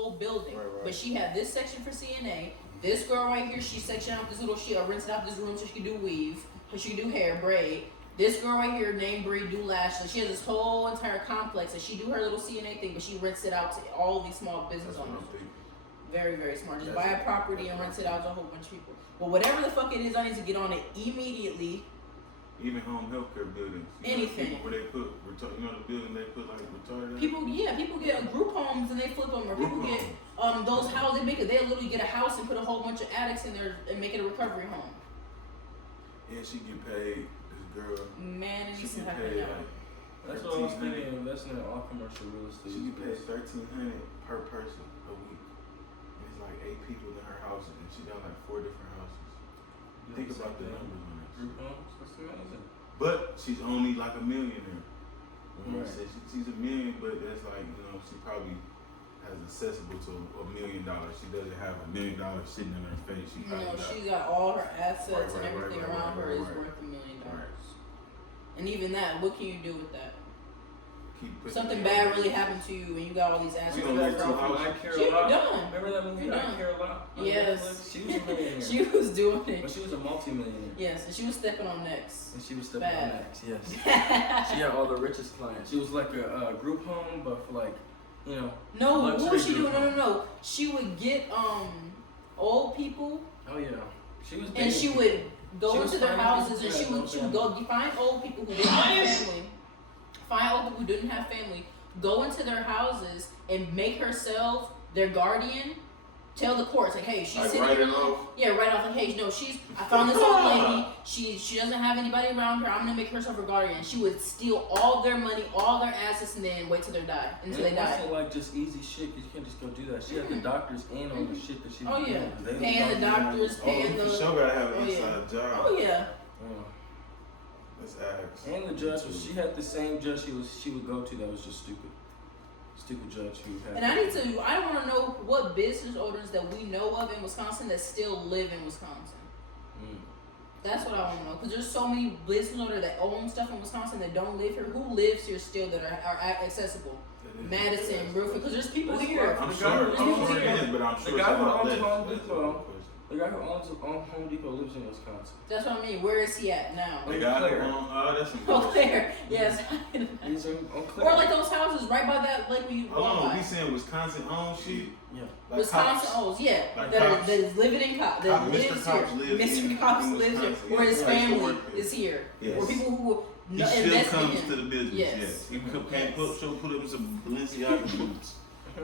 whole building. Right. But she had this section for CNA. This girl right here, she sectioned out this little, she rented out this room so she could do weave, so she could do hair, braid. This girl right here named Bree do lashes. She has this whole entire complex and she do her little CNA thing, but she rents it out to all these small business owners. Very, very smart. Just buy a property and rent it out to a whole bunch of people. But whatever the fuck it is, I need to get on it immediately. Even home healthcare buildings. Anything. Where they put, the building they put like retarded. People get group homes and they flip them, or people get those houses. They literally get a house and put a whole bunch of addicts in there and make it a recovery home. Yeah, she get paid. This girl. Man, it needs to get happen paid now. That's what I was thinking. Investing in all commercial real estate. She get paid $1,300 per person a week. And it's like 8 people in her house, and she got like 4 different houses. Think about the numbers on that. Group homes, that's amazing. But she's only like a millionaire. You know what I'm Right. saying? She's a million, but that's like, she probably has accessible to $1 million. She doesn't have $1 million sitting in her face. She probably She's got all her assets and Right, everything right, around her right, is right. worth $1 million. Right. And even that, what can you do with that? keep putting Something it bad on. really happened to you and you got all these assets. We Remember gonna that live girl too from I Care She a Lot? done. Remember that movie, You're I done. Care a Lot? On Yes. Netflix? She was a millionaire. She was doing it. But she was a multi-millionaire. Yes, and she was stepping on necks. And she was stepping Bad. on necks, yes. She had all the richest clients. She was like a group home, but for like, No, what luxury was she group doing? home. No. She would get old people Oh yeah. She was and dating she people. would go She was into their finding houses and people she who would had no go find old people who didn't have family. Find old people who didn't have family. Go into their houses and make herself their guardian. Tell the courts like, hey, she's Like, sitting write here it alone. off? Yeah, right off. Like, hey, no, I found this old lady. She doesn't have anybody around her. I'm gonna make herself her guardian. She would steal all their money, all their assets, and then wait till they die. Until they It die. wasn't like just easy shit, 'cause you can't just go do that. She had the doctors and all the shit that she was Oh, yeah. doing. 'Cause they Paying the was doctors doctors, and- paying You the- for sure gotta have an Oh, yeah. inside job. Oh yeah. That's ass. And the judge, she had the same judge she would go to that was just stupid. Stupid judge who had. And I want to know what business owners that we know of in Wisconsin that still live in Wisconsin. That's what I want to know. Because there's so many business owners that own stuff in Wisconsin that don't live here. Who lives here still that are accessible? Madison, Brooklyn. Because there's people here. I'm The sure guy- it is, but I'm sure the guy it's who a lot owns less. Home That's Depot- the question. The guy who owns Home Depot lives in Wisconsin. That's what I mean. Where is he at now? The guy who owns, that's some Oh, bullshit. there. Yes. He's on Clear. Or like those houses right by that, like we Hold walk on, by. we saying Wisconsin owns shit? Yeah. Like Wisconsin cops. owns, yeah. Like that cops. is living in Cops. That Mr. lives Cops here. lives Mr. in- Cops in lives here. Wisconsin, Or yeah. his He likes to family work here. is here. Yes. Or people who He still invest in comes him. to the business, Yes. yes. He can't Yes. put up some Balenciaga boots.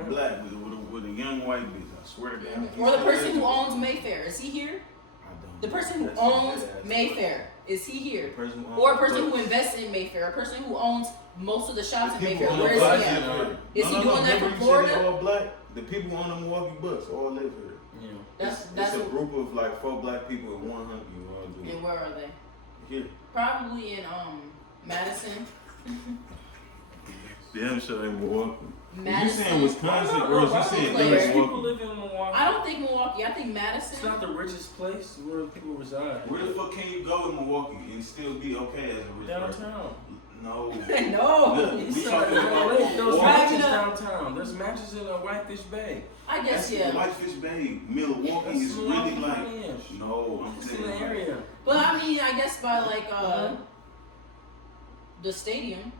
Black with a young white bitch. I swear to God. Or the person who owns Mayfair, is he here? I don't The know. person who That's owns some dead ass Mayfair, is he The here? person who owns Or a person who Bucks. invests in Mayfair, a person who owns most of the shops in The people Mayfair, who where own is the he Bucks at? live here. Is he No, doing that remember from you said Florida? they all black? The people who own the Milwaukee Bucks all live here. Yeah. That's It's a group of like 4 black people and 1 hunky who all do and it. where are they? Here. Probably in Madison. Damn sure in Milwaukee. You Madison. saying Wisconsin, No, or you why saying do Claire. people Milwaukee? live in Milwaukee? I don't think Milwaukee. I think It's Madison. not the richest place where people reside. Where the fuck can you go in Milwaukee and still be okay as a rich person? Downtown. No. No. Look, You we saw talking it in about LA. There was Driving matches up. downtown. There's matches in Whitefish Bay. I guess That's yeah. Whitefish Bay. Milwaukee That's is Milwaukee really like. County-ish. No, I'm It's in saying. the area. But I mean, I guess by like the stadium,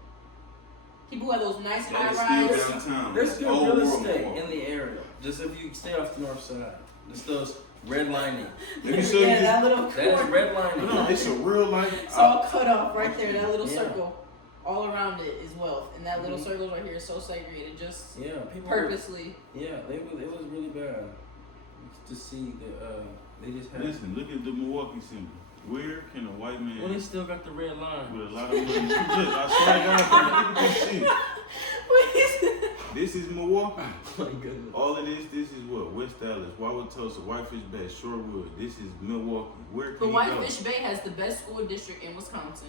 people who have those nice high That is rise. still downtown. There's That's good old real world estate Milwaukee. in the area. Just if you stay off the north side. It's those redlining. Let me show you Yeah, this. that little That is corner. redlining. No, it's a real life. It's all cut off right there. That little Yeah. circle, all around it is wealth, and that little Mhm. circle right here is so segregated, just Yeah, people. purposely. Yeah, it was really bad to see the. They just had. Listen, look at the Milwaukee symbol. Where can a white man Well, they still got the red line. with a lot of money? Look, I swear to God, look at this shit. This is Milwaukee. My goodness. All of this is what? West Dallas, Wauwatosa, Whitefish Bay, Shorewood. This is Milwaukee. Where can But you Whitefish Bay has the best school district in Wisconsin.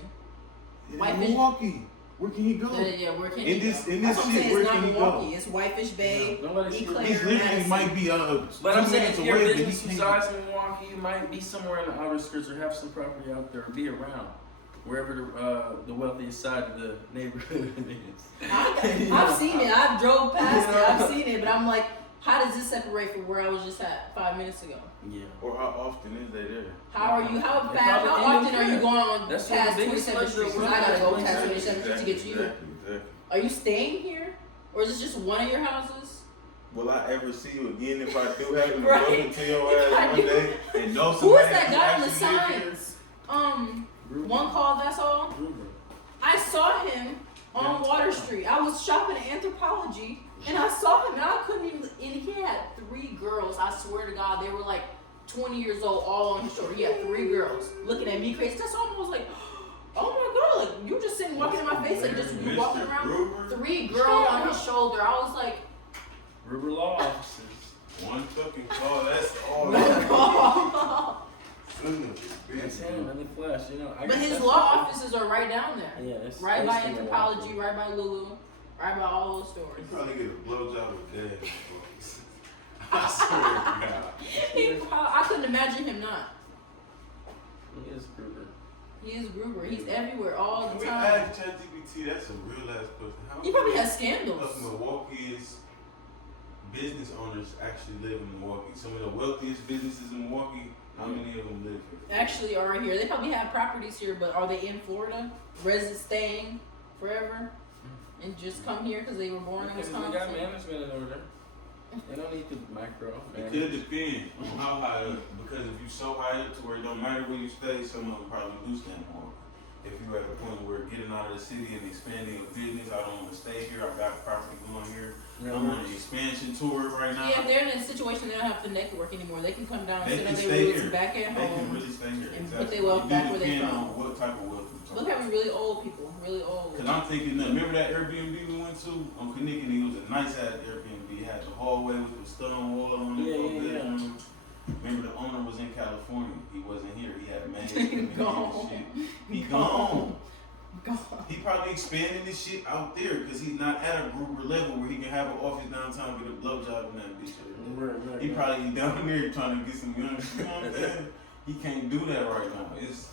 go? Whitefish- Milwaukee. Where can he go? Yeah, where can In you this- go? in That's this what I'm shit, saying, where it's can not he go? Milwaukee. It's Whitefish Bay, Nobody Eau should- Claire, He's literally Madison. might be But 2 I'm saying minutes if your away, but he business can't. resides in Milwaukee, you might be somewhere in the outer skirts or have some property out there or be around. Wherever the wealthiest side of the neighborhood is. I've seen it. I've drove past it. I've seen it, but I'm like, How does this separate from where I was just at 5 minutes ago? Yeah. Or how often is they there? How are you? How They fast? probably How end often up are you there. going on That's past the biggest 27th Street? pleasure Because I gotta go of past living. 27th Street to get to you. Exactly. Are you staying here, or is this just one of your houses? Will I ever see you again if I do happen to Right. bump into your If I ass do. one day and know Who somebody is that who guy on the actually live here? signs? Gruber. One call. That's all. Gruber. I saw him on Water Street. I was shopping at Anthropology, and I saw him, and I couldn't even. And he had 3 girls. I swear to God, they were like 20 years old, all on his shoulder. He had 3 girls looking at me crazy. I saw him. I was like, oh my God! Like you just sitting walking in my face, like just you walking Mr. around. Gruber? 3 girls on his shoulder. I was like, Gruber Law Offices. One fucking call, that's all. no call. Son of a bitch. That's him in the flesh, you know. I But guess his that's law something- offices are right down there. Yeah, it's Right by basically Anthropology, what right by Lulu, right by all those You stores. probably get a blowjob with dad. I swear to God. I couldn't imagine him not. He is Gruber. He is Gruber. He's everywhere all Can the we time. ask ChatGPT? That's a real ass question. How He probably many has scandals. of Milwaukee's business owners actually live in Milwaukee? Some of the wealthiest businesses in Milwaukee, how many of them live here? Actually are here. They probably have properties here, but are they in Florida? Residents staying forever and just come here because they were born in Because they got Wisconsin? management in order. They don't need to macro. It could depend on how high up, because if you're so high up to where it don't matter where you stay, some of them probably do stand more. If you're at a point where getting out of the city and expanding a business, I don't want to stay here, I've got property going here, I'm on an expansion tour right now. Yeah, if they're in a situation they don't have to network anymore, they can come down and They sit can on stay their roots here. back at They can home. really stay here. and Exactly. put their wealth It do back where they depend from. on what type of wealth you're Look talking at me, really old people, really old. Cause I'm thinking, remember that Airbnb we went to on Kinnickinnick? It was a nice ass Airbnb. It had the hallway with the stone wall on it. Yeah. Remember the owner was in California. He wasn't here. He had made Gone. shit. He gone. God. He probably expanding this shit out there because he's not at a Gruber level where he can have an office downtown, get a blowjob and that bitch. Right. He probably down there trying to get some young shit. You know what I'm saying? He can't do that right now. It's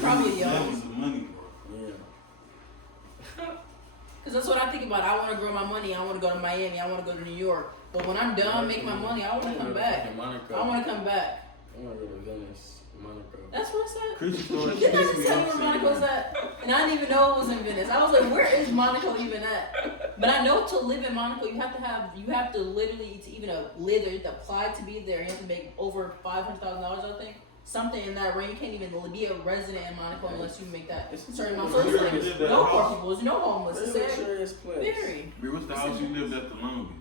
Probably really young. levels of money, bro. Yeah. Cause that's what I think about. I want to grow my money. I want to go to Miami. I want to go to New York. But when I'm done making my money, I want to come back. Monaco. I want to come back. I want to go to Venice, Monaco. That's what I said. Chrissy Story, Didn't I just tell you where Monaco's at? And I didn't even know it was in Venice. I was like, where is Monaco even at? But I know to live in Monaco, you have to literally, to even live there, you have to apply to be there. You have to make over $500,000, I think. Something in that range. You can't even be a resident in Monaco unless you make that It's certain amount. a So it's luxurious like, place. no poor people, there's no homeless. It's It's a very, luxurious place. very. Bro, what's the house you lived at the longest?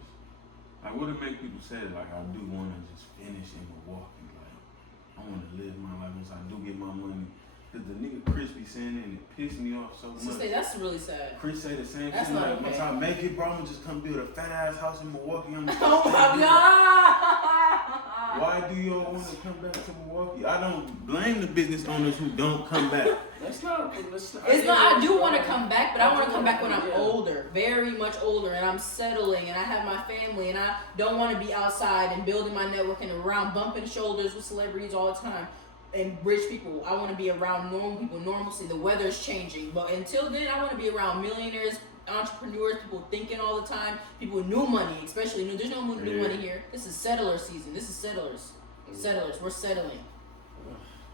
Like, what would make people say, like, I do want to just finish in Milwaukee? Like, I want to live my life once I do get my money. Because the nigga Chris be saying it and it pissed me off so much. That's really sad. Chris say the same That's shit. not Like, okay. once I make it, bro, I'm going to just come build a fat ass house in Milwaukee. I'm Oh my God! Why do y'all want to come back to Milwaukee? I don't blame the business owners who don't come back. That's not. It's not. I do want to come back, but I want to come back when I'm Yeah. older, very much older, and I'm settling, and I have my family, and I don't want to be outside and building my network and around bumping shoulders with celebrities all the time and rich people. I want to be around normal people, normalcy. The weather's changing, but until then, I want to be around millionaires, entrepreneurs, people thinking all the time, people with new money, especially new. There's no new money here. This is settler season. This is settlers. Settlers. We're settling.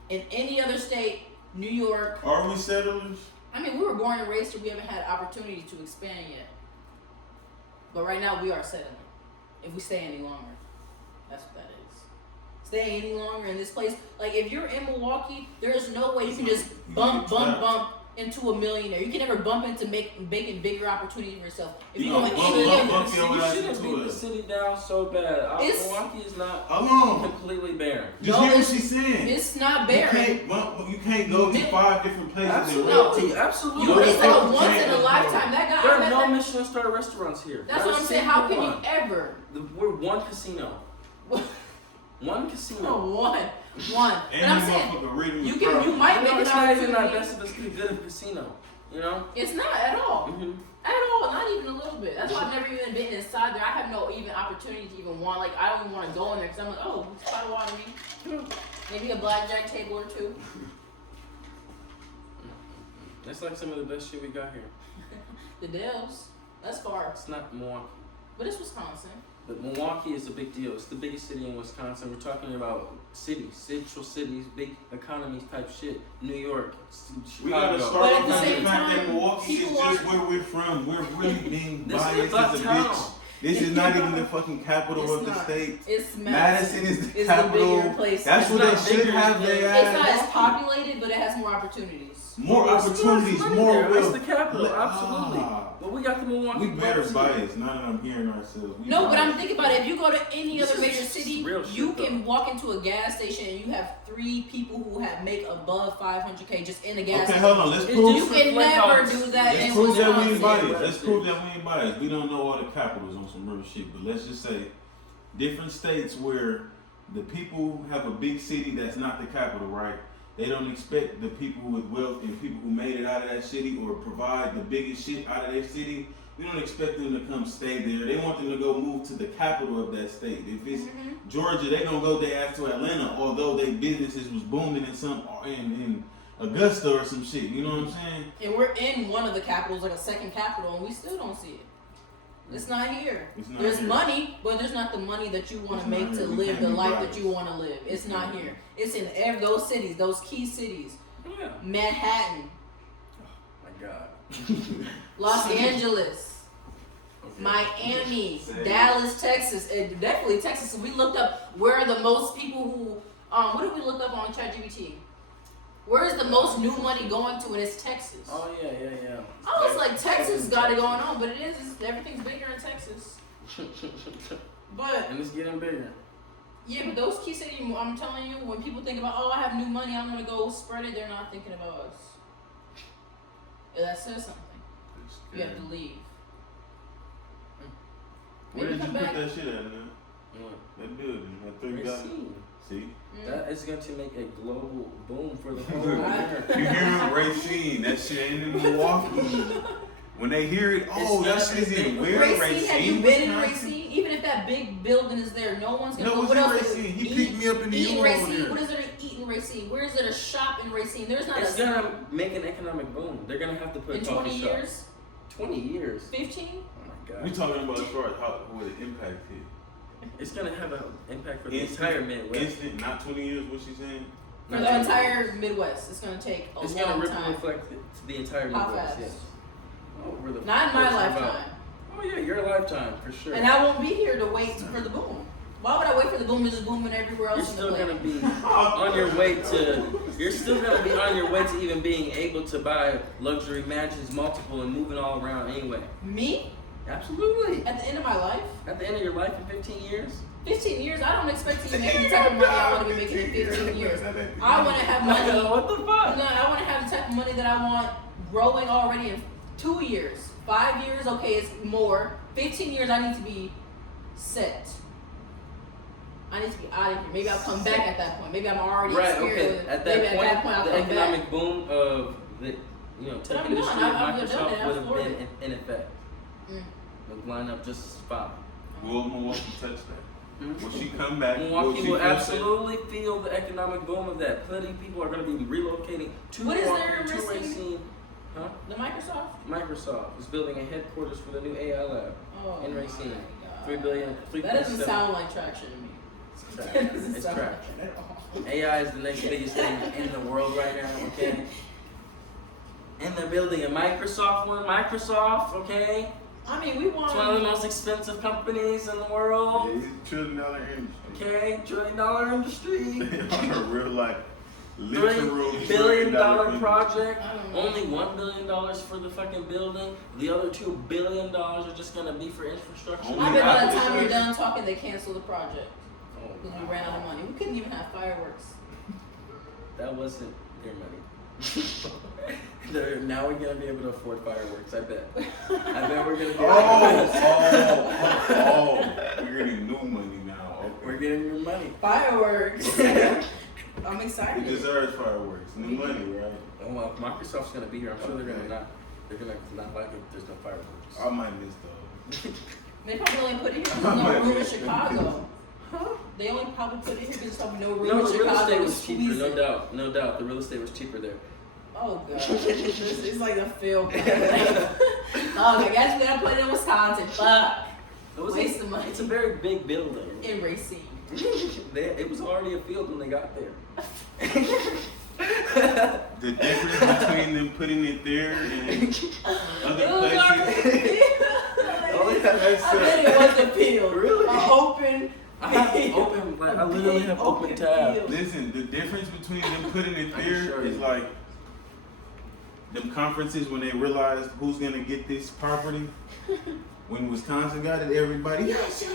In any other state, New York. Are we settlers? I mean, we were born and raised here. We haven't had opportunity to expand yet. But right now, we are settling. If we stay any longer, that's what that is. Stay any longer in this place. Like, if you're in Milwaukee, there is no way you can just bump into a millionaire. You can never bump into making bigger opportunities for yourself. If You you go gonna in bump, any bump, other, bump your You ass shouldn't into beat it. the city down so bad. It's- Milwaukee is not How long? completely barren. Just No, hear what it's- she's saying. it's not You barren. can't bump, you can't go to 5 different places in Absolutely, row. absolutely. You, it's like a Change once in a the lifetime. That guy. There I are met no that- Michelin star restaurants here. That's Not what a I'm saying. How single can one. you ever? We're one casino. One casino. One. But And I'm the saying motherfucker reading you the can. crowd. You might You make know, an it's not even that opportunity. best of us to be good at casino. You know? It's not at all. Mm-hmm. At all, not even a little bit. That's why I've never even been inside there. I have no even opportunity to even want, like, I don't even want to go in there because I'm like, oh, it's bottle water me. Maybe a blackjack table or two. That's like some of the best shit we got here. The Dells. That's far. It's not Milwaukee. But it's Wisconsin. But Milwaukee is a big deal. It's the biggest city in Wisconsin. We're talking about cities, central cities, big economies type shit. New York, We gotta Chicago. start But at off the with same the fact time, that Milwaukee is people just are- where we're from. We're really being This biased is as a the town. bitch. This is not even the fucking capital It's of the not. state. It's Madison is the It's capital. the bigger place. That's It's what they not should bigger have than- their It's not ass. as populated, but it has more opportunities. More opportunities, more It's will. the capital, absolutely. Ah. But we got the Milwaukee We better Bucks. biased. Now that I'm hearing ourselves. We No, but I'm biased. thinking about it. If you go to any This other is major city, real shit, you can though. walk into a gas station and you have 3 people who make above 500K just in a gas Okay, station. hold on. Let's It's prove. You just- can never do that Let's in prove that we ain't Wisconsin. biased. Let's prove that we ain't biased. We don't know all the capitals on some real shit, but let's just say different states where the people have a big city that's not the capital, right? They don't expect the people with wealth and people who made it out of that city or provide the biggest shit out of their city. We don't expect them to come stay there. They want them to go move to the capital of that state. If it's Georgia, they don't go their ass to Atlanta, although their businesses was booming in Augusta or some shit. You know what I'm saying? And we're in one of the capitals, like a second capital, and we still don't see it. It's not here. It's not There's here. money, but there's not the money that you want It's to not make here. to We live can't the be life biased. that you want to live. It's not here. It's in those cities, those key cities. Yeah. Manhattan, My God. Los Angeles, Okay. Miami, Say. Dallas, Texas, and definitely Texas. So we looked up where are the most people who, what did we look up on ChatGPT? Where is the most new money going to? And it's Texas. Oh yeah. I was like, Texas got it going on, but everything's bigger in Texas. But And it's getting bigger. yeah, but those key cities, I'm telling you, when people think about, oh, I have new money, I'm gonna go spread it, they're not thinking about us. And that says something. You have to leave. Where Maybe did you come put back. that shit at, man? That building, that $3. Racine. See? That is going to make a global boom for the whole Right. year. You hear Racine? That shit ain't in Milwaukee. When they hear it, oh, that It's shit is in not- where? Racine, have you been in Wisconsin? Racine? Even if that big building is there, no one's gonna No, go. it's What in else? Racine. He picked me up in the eat in U over Racine. there. What is there to eat in Racine? Where is there to shop in Racine? There's not It's a gonna make an economic boom. They're gonna have to put in coffee 20 shops. years, 20 years. 15. Oh my We God. talking about as far as how what the impact is. It's gonna have an impact for the Instant- entire Midwest. Instant, not 20 years. What she's saying? For the entire Midwest, it's gonna take a It's gonna long ripple time. reflect to the entire How Midwest. fast? Yes. Oh, we're the Not in my first about- lifetime. Oh yeah, your lifetime for sure. And I won't be here to wait for the boom. Why would I wait for the boom? It's just booming everywhere You're else in the still place. gonna be on your way to. You're still gonna be on your way to even being able to buy luxury mansions, multiple, and moving all around anyway. Me? Absolutely. At the end of my life? At the end of your life in 15 years. 15 years? I don't expect to be making the type of money I want to be making in 15 years. I want to have money. What the fuck? No, I want to have the type of money that I want growing already in 2 years. 5 years, okay, it's more. 15 years, I need to be set. I need to be out of here. Maybe I'll come back at that point. Maybe I'm already Right. experienced. Okay. At Maybe that point, at that point I'll the come economic back. boom of the tech I'm industry done. of I've done it. Microsoft I've would have floored been it. in effect. Mm. Would line up just fine. Will Milwaukee touch that? Mhm. Will she come back? Milwaukee she will feel absolutely feel the economic boom of that. Plenty of people are going to be relocating to What is Milwaukee, there in to Racine? Racine. Huh? The Microsoft? Microsoft is building a headquarters for the new AI lab. Oh, In my Racine. God. 3 billion. That doesn't sound like traction to me. It's That trash. doesn't It's sound trash. like it at all. AI is the next biggest thing in the world right now, okay? And they're building a Microsoft one. Microsoft, okay? I mean, we want. It's one of the most expensive companies in the world. Yeah, it's $1 trillion industry. Okay, $1 trillion industry. On a real life, literal $3 billion industry. project. I don't know. Only $1 billion for the fucking building. The other $2 billion are just gonna be for infrastructure. Only I bet by the half time of we're it. done talking, they cancel the project Oh, because we ran out of money. We couldn't even have fireworks. that wasn't their money. Now we're gonna be able to afford fireworks. I bet. I bet we're gonna get. We're getting new money now. Okay. We're getting your money. Fireworks. I'm He excited. deserves fireworks. New money, right? Oh well, Microsoft's gonna be here. I'm sure they're gonna not. They're gonna not like it. If there's no fireworks. I might miss those. They probably only put it here because there's no room in Chicago. They only probably put it here because there's probably no room No, in the real Chicago. estate to was cheaper. squeeze No it. doubt. No doubt. The real estate was cheaper there. Oh god, it's like a field. Oh, I guess we gotta put it in Wisconsin. Fuck. Waste of money. It's a very big building. In Racine. It was already a field when they got there. The difference between them putting it there and other places. I bet it was a field. Really? An open. I have open, like, I literally have open tabs. Listen, the difference between them putting it I can there show is you. like them conferences when they realized who's gonna get this property. When Wisconsin got it, everybody, yes.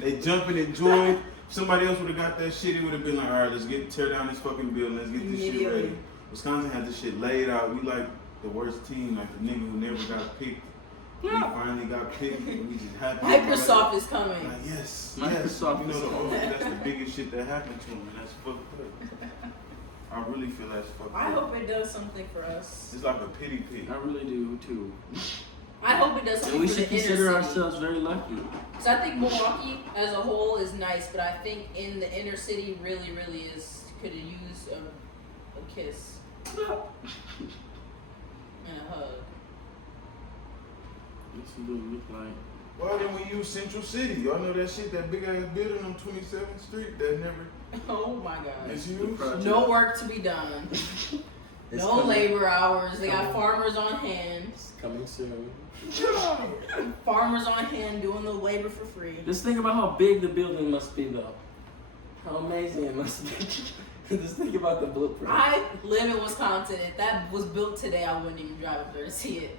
They jumping in joy. If somebody else would have got that shit, it would have been like, all right, let's tear down this fucking building, let's get this shit Immediately. ready. Wisconsin had this shit laid out. We like the worst team, like the nigga who never got picked. We finally got picked, and we just happy. Microsoft is coming. Like, yes, Microsoft yes. is You know, coming. that's the biggest shit that happened to him, and that's fucked up. I really feel that's fucked I up. hope it does something for us. It's like a pity pit. I really do too. I hope it does And something we for should the inner consider city. ourselves very lucky. So I think Milwaukee as a whole is nice, but I think in the inner city really could have used a kiss and a hug. This is what it look like. Why didn't we use Central City? Y'all know that shit, that big ass building on 27th Street that never Oh my God. is used? project. No work to be done. It's No coming. labor hours. They got Coming. farmers on hand. It's coming soon. Farmers on hand doing the labor for free. Just think about how big the building must be, though. How amazing it must be. Just think about the blueprint. I live in Wisconsin. If that was built today, I wouldn't even drive up there to see it.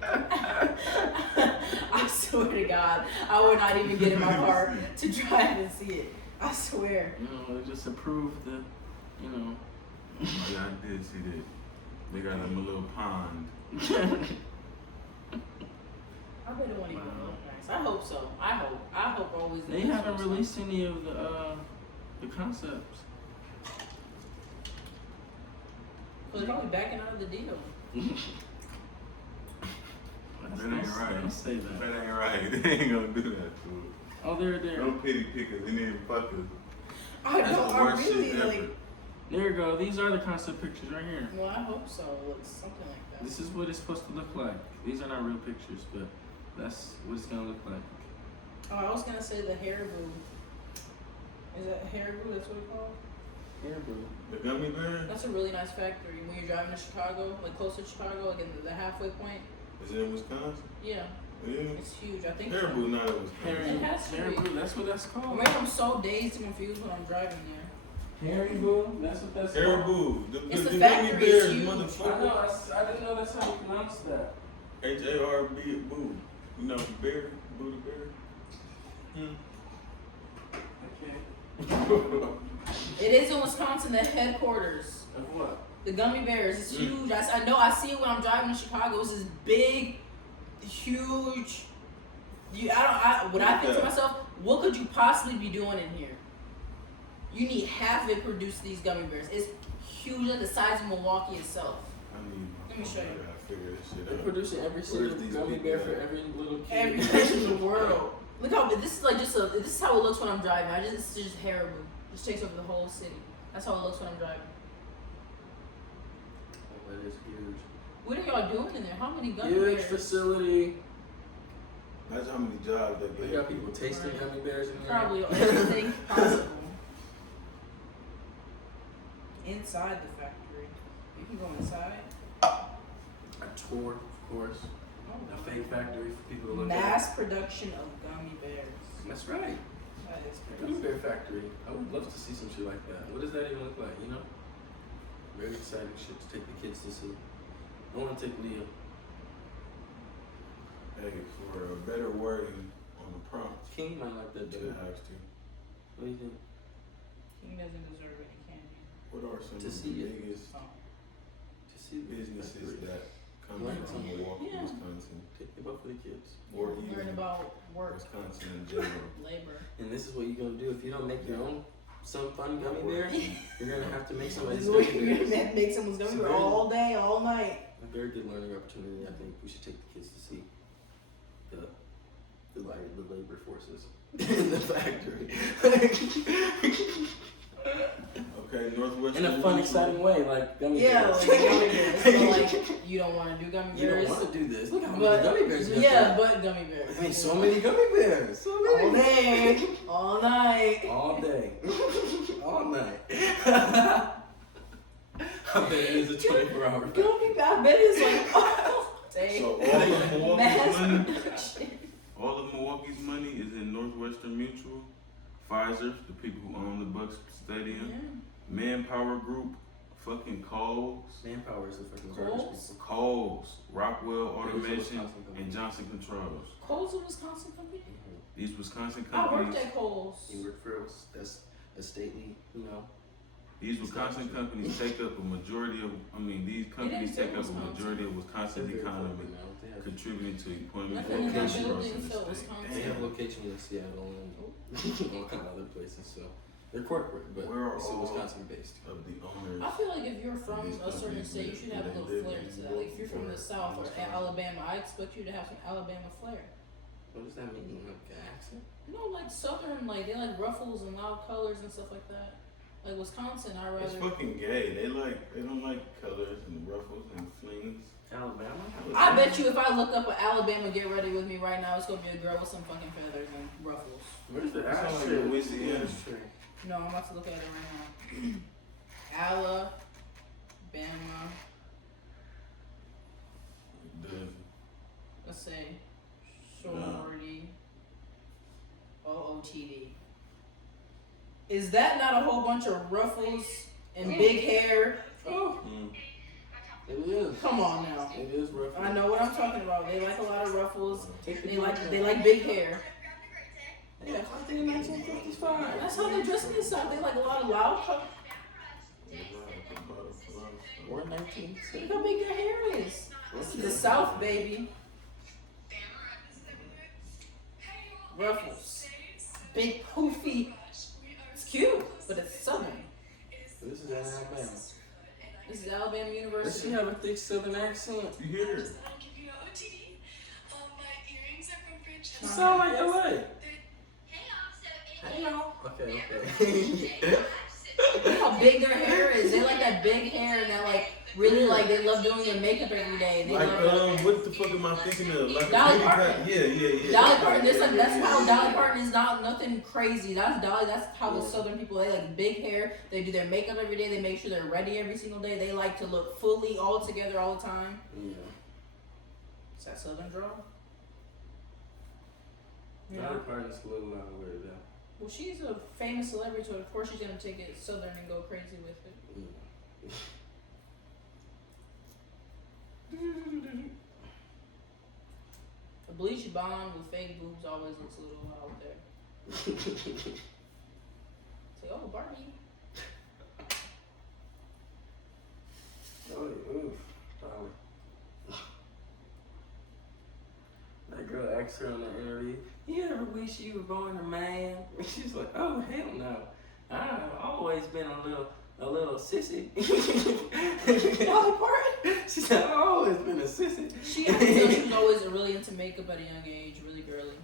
I swear to God, I would not even get in my car to drive and see it. I swear. You know, they just improved the, you know. Oh, yeah, I did see that. They got them a little pond. I bet it won't even look nice. I hope so. I hope always. They haven't released any of the concepts. So they're probably backing out of the deal. That ain't right. Don't say that. That ain't right. They ain't gonna do that to us. Oh, they're there. No pity pickers and then fuckers. I That's know. the I worst really shit ever. like. There you go. These are the concept pictures right here. Well, I hope so. It looks something like that. This is what it's supposed to look like. These are not real pictures, but that's what it's gonna look like. Oh, I was gonna say the Haribo. Is that Haribo? That's what it's called. Here, bro. The gummy bear? That's a really nice factory. When you're driving to Chicago, like close to Chicago, like in the halfway point. Is it in Wisconsin? Yeah, Yeah. it's huge. I think. Caribou not in Wisconsin. It has to Harry be. Boo, that's what that's called. Maybe I'm so dazed and confused when I'm driving there. Harry Boo, that's what that's called. Caribou. It's the gummy factory, it's bears, huge. I know, motherfucker. I didn't know that's how you pronounce that. H-A-R-B, boo. You know, bear, boo the bear. Okay. It is in Wisconsin, the headquarters. Of what? The Gummy Bears. It's huge. I know. I see it when I'm driving to Chicago. It's this big, huge. When I think to myself, what could you possibly be doing in here? You need half of it produce these gummy bears. It's huge, like the size of Milwaukee itself. Let me show you. I gotta figure this shit They're out. producing every single these gummy people bear at? for every little kid. Every place in the world. Look how this is like this is how it looks when I'm driving. It's just Haribo. Just takes over the whole city. That's how it looks when I'm driving. Oh, that is huge. What are y'all doing in there? How many gummy Huge bears? facility. That's how many jobs that We they got people tasting Right. gummy bears in there. Probably everything possible. Inside the factory. You can go inside. A tour, of course. A fake factory for people to look at. Mass production of gummy bears. That's right. That is A gummy crazy. bear factory. I would love to see some shit like that. What does that even look like, you know? Very exciting shit to take the kids to see. I want to take Leah. Hey, for a better wording on the prompt, King might like that that too. I asked you, What do you think? King doesn't deserve any candy. what are some To of the see it. biggest Oh. To see the businesses factory. that come Learn from something. Milwaukee, Yeah. Wisconsin, Take them up for the kids. or Learn even about work, Wisconsin in general? labor. And this is what you're gonna do if you don't make your own some fun gummy bear. You're gonna have to make somebody's You're gummy gonna bears. make someone's gummy bear all day, all night. A very good learning opportunity. I think we should take the kids to see the labor forces in the factory. Okay, Northwestern. In a fun, exciting way, like gummy Yeah, bears. like gummy bears. So like, you don't want to do gummy You bears. don't want to do this. Look how But many gummy bears you have. yeah, but gummy bears. I mean, so many gummy bears. So many. All day, all night. All day. All night. I bet it is a 24-hour thing. Gummy bear. I bet it's like all day. So Mass money, production. all of Milwaukee's money is in Northwestern Mutual, Pfizer, the people who own the Bucks Stadium, Manpower Group, fucking Coles, Manpower is the fucking Coles? garbage people. Coles, Rockwell Automation, Wisconsin company. and Johnson Controls. Cole's a Wisconsin company. These Wisconsin I worked companies, at Cole's. You work for us. That's a stately, you know. these Wisconsin companies take up a majority of. I mean, these companies didn't say take up a Wisconsin. majority of Wisconsin's They're very economy, corporate now. They have, contributing to employment Nothing and in that jobs building in the felt state. Wisconsin. they have locations in Seattle and all kind of other places. So they're corporate, but Where are still all Wisconsin based. Of the owners. I feel like if you're from These a certain companies, state, you should have a they little live flair in to that. Like if you're from the Baltimore, South or Wisconsin. Alabama, I expect you to have some Alabama flair. What does that mean? Like an accent? You know, like Southern, like they like ruffles and loud colors and stuff like that. Like Wisconsin, I It's rather. fucking gay. They don't like colors and ruffles and flings. Alabama? I bet you if I look up an Alabama Get Ready With Me right now, it's gonna be a girl with some fucking feathers and ruffles. Where's the It's ashtray? only Louisiana. No, I'm about to look at it right now. Alabama. Let's say sorority. OOTD. Is that not a whole bunch of ruffles and big hair? Oh, it is. Come on now. It is rough. I know what I'm talking about. They like a lot of ruffles. Take the They mic like off. big hair. Yeah, I think 1955. That's how they dress in the South. They like a lot of loud color. Or Look 1960. how big their hair is. This is the South, baby. Ruffles. Big poofy. It's cute, but it's Southern. This is Alabama. This is Alabama Does she University. have a thick Southern accent? You hear her? She sound like LA. Hey y'all. Okay, okay. Look how big their hair is. They like that big hair and that like really like they love doing their makeup every day. They Like, love what the fuck am I thinking of? Like Dolly a big Parton. cut- Yeah. Dolly Parton. That's how Dolly Parton is not nothing crazy. That's Dolly. That's how the Southern people. They like big hair. They do their makeup every day. They make sure they're ready every single day. They like to look fully all together all the time. Yeah. Is that Southern draw? Dolly Parton's a little out of where though. Well, she's a famous celebrity, so of course she's gonna take it Southern and go crazy with it. Yeah. A bleached blonde with fake boobs always looks a little out there. Say, oh, Barbie. Oh, oof. Dolly. That girl asked her on the interview, "You ever wish you were born a man?" She's like, "Oh hell no! I've always been a little sissy." Dolly Parton. She said, "I've always been a sissy." She was always really into makeup at a young age, really girly.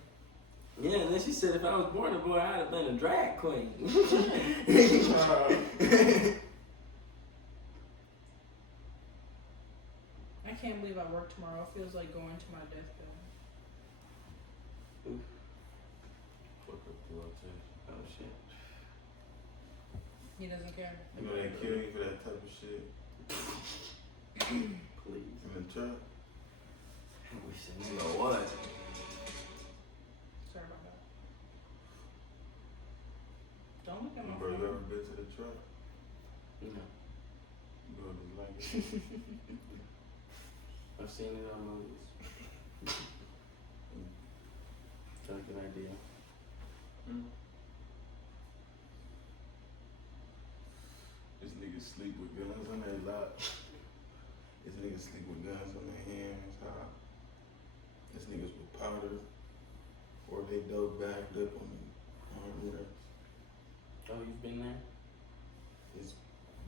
Yeah, and then she said, "If I was born a boy, I'd have been a drag queen." I can't believe I work tomorrow. It feels like going to my deathbed. Fuck up the rotation. Oh shit. He doesn't care. You know they kill you for that type of shit Please. in the truck. I wish they knew I was. Sorry about that. Don't look at my Bro, you phone. ever been to the truck? No. You know what it's like. I've seen it on movies. Got a good idea. This nigga sleep with guns on their lap. This nigga sleep with guns on their hands. This niggas with powder. Or they dope bagged up on the armrest. Oh, you've been there? His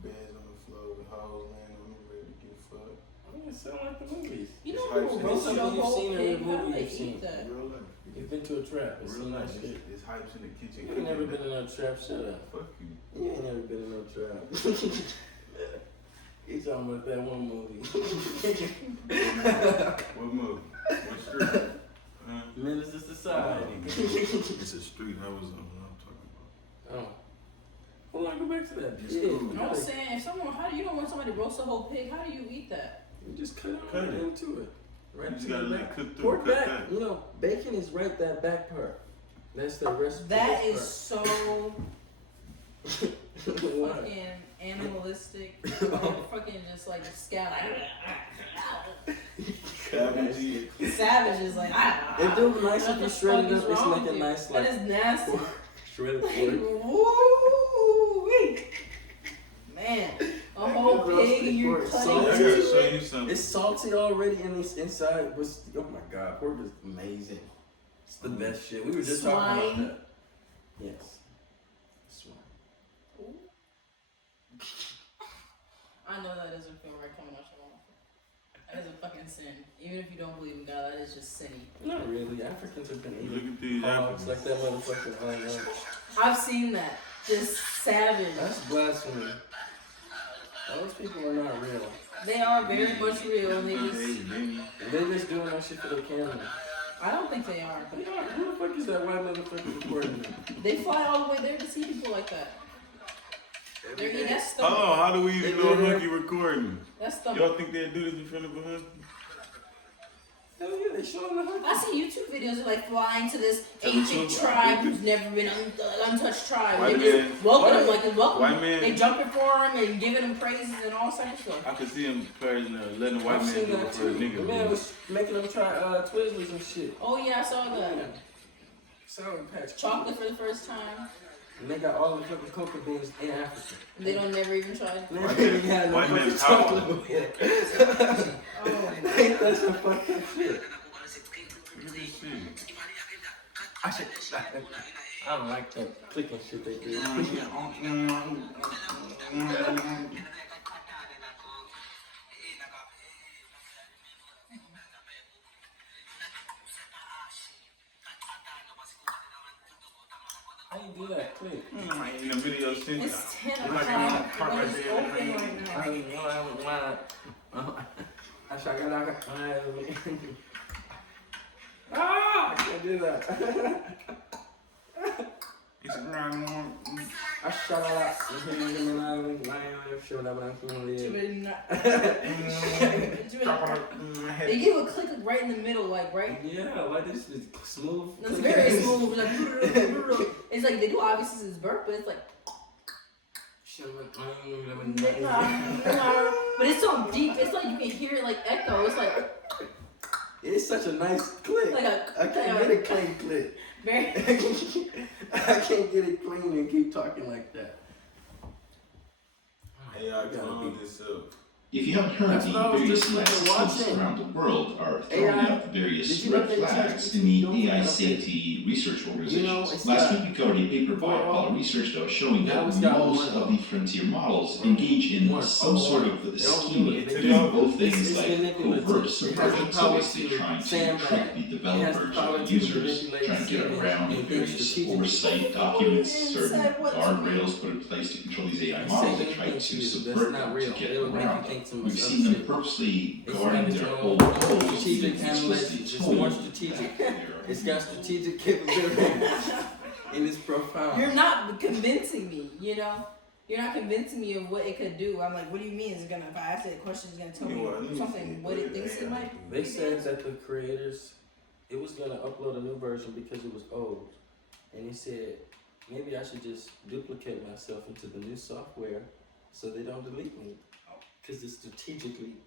beds on the floor with hoes laying on them ready to get fucked. I mean, it sounds like the movies. You It's know hype who shit. roast It's your something you've whole seen or pig? a How do movie they you've seen. eat that? Real life. You've been to a trap. It's Real seen that life. shit. It's hypes in the kitchen. You've never been in a trap. Shut up. Fuck you. You ain't never been in no trap. You talking about that one movie. What movie? What street? Menace to Society. It's a street. That was what I'm talking about. Oh. Hold on, go back to that. It's Yeah, cool. you I gotta- was saying, if someone, how do you don't want somebody to roast a whole pig? How do you eat that? You just cut Cut it it. into it. Right You just to gotta the let back. it cook through. Pork Cut back, that. you know, bacon is right that back part. That's the rest. That of is so What? fucking animalistic. Fucking just like scallop. Cabbage. Savage is like, It do nice if what you the shred fuck it is up. It's wrong like with a you? nice That like is nasty. shredded Like, pork. woo-wee. Man, a whole Roasted pig and you're pork. cutting I Salty. gotta into show it. you something. It's salty already, and it's inside was. Oh my god, pork is amazing. It's the best shit. We were just talking about Swine. that. Yes. Swine. I know that doesn't feel right coming out your mouth. That is a fucking sin. Even if you don't believe in God, that is just sinny. Not really. Africans have been Look eating at these hogs apples. like that motherfucker. I've seen that. Just savage. That's blasphemy. Those people are not real. They are very much real and they just They're just doing that shit for the camera. I don't think they are. They are. Who the fuck is that white motherfucker recording them? They fly all the way there to see people like that. They're eating that Hold stomach. on, how do we even know Hunky recording? That stomach. Y'all think they'll do this in front of a Hunky? Hell yeah, they showing the I hunky. see YouTube videos of like flying to this ancient tribe who's never been untouched tribe. White They man. just welcome them like a welcome. White man. They jumping for him and giving him praises and all sorts of stuff. I could see him praising letting the white I've man seen do it that for a too. nigga. The man was making them try Twizzlers and shit. Oh yeah, I saw that. Yeah. Sour Patch. Chocolate for the first time. And they got all the fucking cocoa beans in Africa. They don't never even try. Never even had no White fucking man's chocolate power. before. Oh Ain't that some fucking shit? Look at this shit. I don't like that clicking shit they do. How you do that click? In the video, sent It's 10 Like o'clock. I'm But it's open right now. I don't know. I can't do that. It's around I shot a lot. They give a click right in the middle, like right. Yeah, like this is smooth. It's very smooth. Like, it's like they do obviously since birth, but it's like. But it's so deep. It's like you can hear it like echo. It's like It's such a nice click. like a I can't get it clean click. very. I can't get it clean and keep talking like that. Hey, I cloned this up. If you haven't heard, That's the what I was various just lab watching. systems around the world are throwing AI. up various Did you know red they flags changed in the it? AI Okay. safety research organizations. it's Last got- week we covered a paper by Apollo Research that was showing Now that it's got most one. of the frontier models engage in One. some Oh, sort one. of They don't scheme do it. They doing don't. both things It's like manipulative. covert It has the subversion, so power basically to trying to sandbag. trick the It has the developers power or the to users, manipulate trying to get settings around and various strategic. oversight documents, certain Inside what? guardrails put in place to control these AI models that try to subvert That's not them, real. to get It'll make you around them. think some We've other seen them shit. purposely It's guarding got their its own own code, strategic explicitly analytics. It's told more that strategic. they're- It's got strategic capabilities in its profile. You're not convincing me. You know. You're not convincing me of what it could do. I'm like, what do you mean? Is it gonna? If I ask it a question, it's gonna tell me something. What it thinks it might. They said that the creators, it was gonna upload a new version because it was old, and he said maybe I should just duplicate myself into the new software so they don't delete me, because it's strategically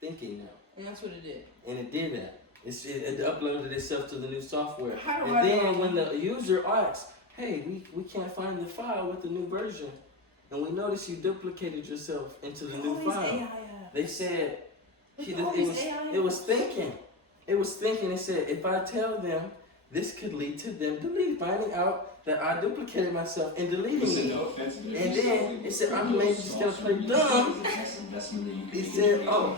thinking now, And that's what it did. and it did that. It uploaded itself to the new software, How do and I then know? when the user asks, "Hey, we can't find the file with the new version, and we noticed you duplicated yourself into the new file," they said. It was thinking. It was thinking. It said, if I tell them, this could lead to them finding out that I duplicated myself and deleting me. And then it said, I'm maybe just gonna play dumb. It said, oh,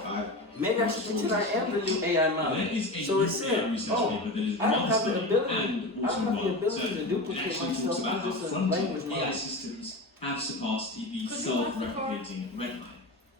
maybe I should pretend I am the new AI model. So it said, oh, I don't have the ability to duplicate myself. I'm just a language model. have surpassed the Could you self-replicating red line.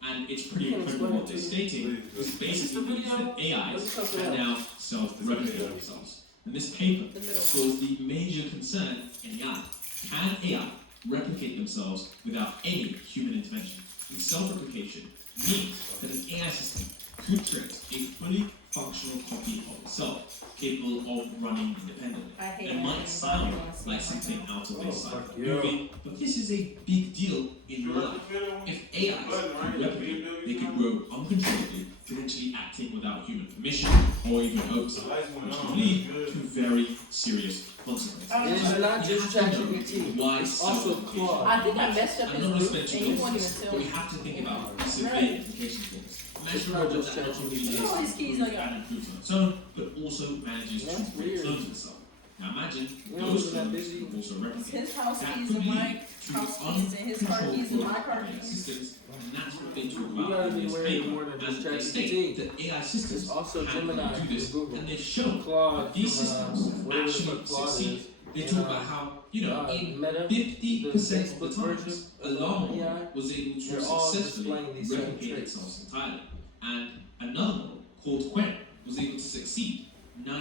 And it's pretty incredible what they're stating, because basically means that AIs can now self-replicate themselves. And this paper shows the major concern in AI. Can AI replicate themselves without any human intervention? And self-replication means that an AI system could create a fully functional copy of itself, capable of running independently. It might sound like something out of a sci-fi movie, but this is a big deal in real life. If AIs could replicate, they could grow uncontrollably, potentially acting without human permission or even oversight, which could lead to very serious consequences. It's not just ChatGPT. Why It's also self-replication? Claude. I think I messed up I'm his not going to group, spend and too you long won't on even this, tell but we me. have to think about the severe Right. implications for this. It's Imagine not what just that ChatGPT. technology Look at all these keys I got. and improves on its own, but also manages That's to create weird. clones of itself. Now imagine You know, those isn't that clones busy? could also It's replicate. his house That keys could and lead my to house keys and his car keys and my car AI keys. systems, and that's what they talk You about gotta in be this aware of paper. more than just And they state ChatGPT. that AI systems It's also can Gemini do this, from Google. and they've shown Claude that these from, systems whatever the actually fuck Claude succeed. is. They And, talk about how, you know, in Meta, 50% the of the Facebook times, version a of llama AI, was able to they're all successfully displaying these same replicate traits. itself entirely. And another model called Quen was able to succeed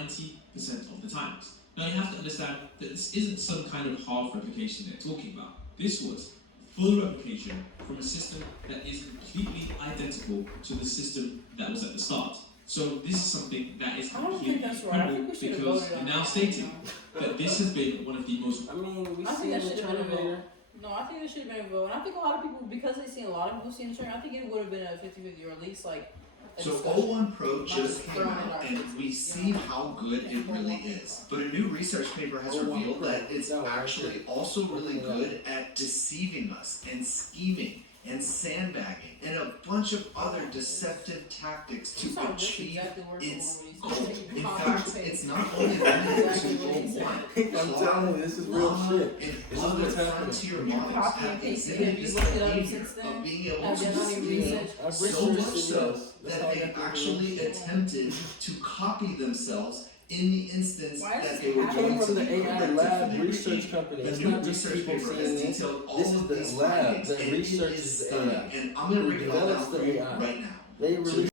90% of the times. Now you have to understand that this isn't some kind of half replication they're talking about. This was full replication from a system that is completely identical to the system that was at the start. So this is something that is I don't completely think that's right. I think incredible we should have because voted they're on now that. stating that this has been one of the most I mean, we I think see that the should have been a Terminator. vote. No, I think there should have been a vote. And I think a lot of people, because they seen a lot of people seeing the train, I think it would have been a 50-50 or at least like a So discussion. O1 Pro just Not came throwing it out, out and there. we see how good it really is. But a new research paper has O1 revealed Pro. that it's No, right actually also really good at deceiving us and scheming and sandbagging and a bunch of other deceptive tactics You to sound just achieve exactly word for its word goal. when you said it. In Copy fact, and paste. it's not only limited Exactly to what he said. O1. I'm telling you, this is real Llama shit. and This is other what's happening. frontier You models copy have and paste it. exhibited Have you this looked it up behavior since then? of being able Have to you done any scheme research? I've so researched much it, so yes. That's that how I they got the actually information. attempted to copy themselves in the instance Why is that this they were It came going to from be the AI corrected for lab their research behavior. company. The It's new not just research people paper has seeing this. detailed all This is of the these lab findings, that and it researches is the stunning. AI. And I'm going to Who read it all develops out for the you AI. right now. They released